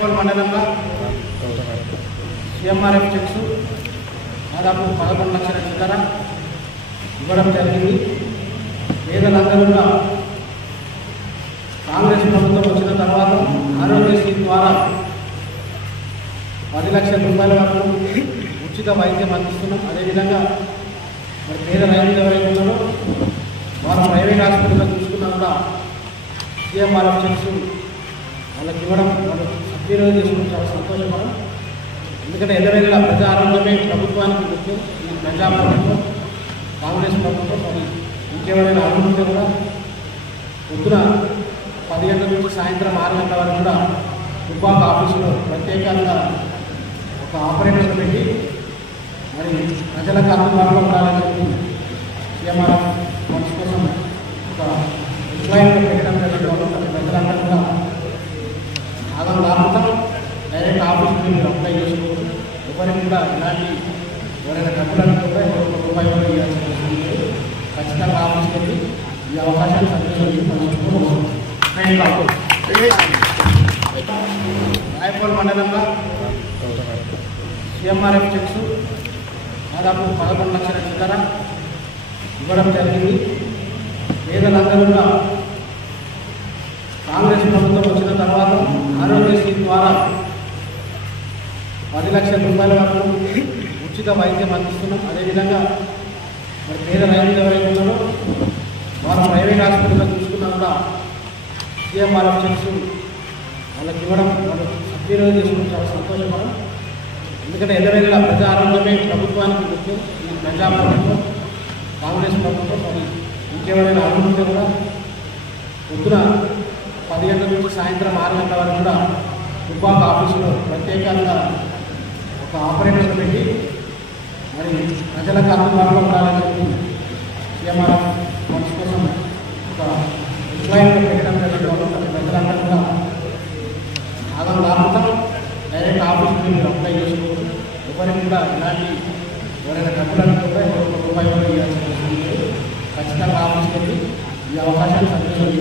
రాయపూల్ మండలంలో CMRF checks దాదాపు 11 లక్షల చిల్లర ఇవ్వడం జరిగింది. పేదలందరూ కూడా కాంగ్రెస్ ప్రభుత్వం వచ్చిన తర్వాత ఆరోగ్యశ్రీ ద్వారా 10 లక్షల రూపాయల వరకు ఉచిత వైద్యం అందిస్తున్నాం. అదేవిధంగా మరి పేద రైతులు ఎవరైతే ఉన్నారో వారు ప్రైవేట్ హాస్పిటల్లో చూసుకున్నా కూడా సిఎంఆర్ఎఫ్ చెక్స్ వాళ్ళకి ఇవ్వడం వాళ్ళు సద్వినియోగం చేసుకుని చాలా సంతోషపడం. ఎందుకంటే ఎల్లవేళలా ప్రజా ఆరోగ్యమే ప్రభుత్వానికి ముఖ్యం. ఈ ప్రజా ప్రభుత్వం కాంగ్రెస్ ప్రభుత్వం మరి ఇంకెవరైనా అభివృద్ధి కూడా పొద్దున 10 గంటల నుంచి సాయంత్రం 6 గంటల వరకు కూడా దుబ్బాక ఆఫీసులో ప్రత్యేకంగా ఒక ఆపరేటర్లు పెట్టి మరి ప్రజలకు అందుబాటులో ఉండాలని చెప్పి సిఎంఆర్ఎఫ్ ఫండ్స్ కోసం ఒక ఎంప్లాయీలో పెట్టడం జరగడం ప్రజలందరూ కూడా ఆదాం లాభం డైరెక్ట్ ఆఫీస్కి మీరు అప్లై చేసుకోవచ్చు. ఎవరికి కూడా ఇలాంటి ఎవరైనా డబ్బులను కూడా రూపాయలు ఇవ్వాల్సిన అవసరం లేదు. ఖచ్చితంగా ఆఫీస్కి వెళ్ళి ఈ అవకాశాన్ని సద్వినియోగం రాయపూల్ మండలంలో సిఎంఆర్ఎఫ్ చెక్స్ దాదాపు 11 లక్షల చిల్లర ఇవ్వడం జరిగింది. పేదలందరూ కూడా కాంగ్రెస్ ప్రభుత్వం వచ్చిన తర్వాత ఆరోగ్యశ్రీ ద్వారా 10 లక్షల రూపాయల వరకు ఉచిత వైద్యం అందిస్తున్నాం. అదేవిధంగా మరి పేద రైతులు ఎవరైతే ఉన్నారో వారు ప్రైవేట్ హాస్పిటల్లో చూసుకున్నా కూడా సిఎంఆర్ఎఫ్ చెక్స్ వాళ్ళకి ఇవ్వడం వాళ్ళు సద్వినియోగం చేసుకుని చాలా సంతోషపడం. ఎందుకంటే ఎల్లవేళలా ప్రజా ఆరోగ్యమే ప్రభుత్వానికి ముఖ్యం. ఈ ప్రజా ప్రభుత్వం కాంగ్రెస్ ప్రభుత్వం మరి ఇంకెవరైనా అభివృద్ధి కూడా పొద్దున 10 గంటల నుంచి సాయంత్రం 6 గంటల వరకు కూడా దుబ్బాక ఆఫీసులో ప్రత్యేకంగా ఒక ఆపరేటర్లు పెట్టి మరి ప్రజలకు అందుబాటులో ఉండాలని చెప్పి సిఎంఆర్ఎఫ్ ఫండ్స్ కోసం ఒక ఎంప్లాయీలో పెట్టడం జరగడం ప్రజలందరూ కూడా ఆదాం లాభం డైరెక్ట్ ఆఫీస్కి మీరు అప్లై చేసుకోవచ్చు. ఎవరికి కూడా ఇలాంటి ఎవరైనా డబ్బులను కూడా రూపాయలు ఇవ్వాల్సిన అవసరం లేదు. ఖచ్చితంగా ఆఫీస్కి వెళ్ళి ఈ అవకాశాన్ని సద్వినియోగం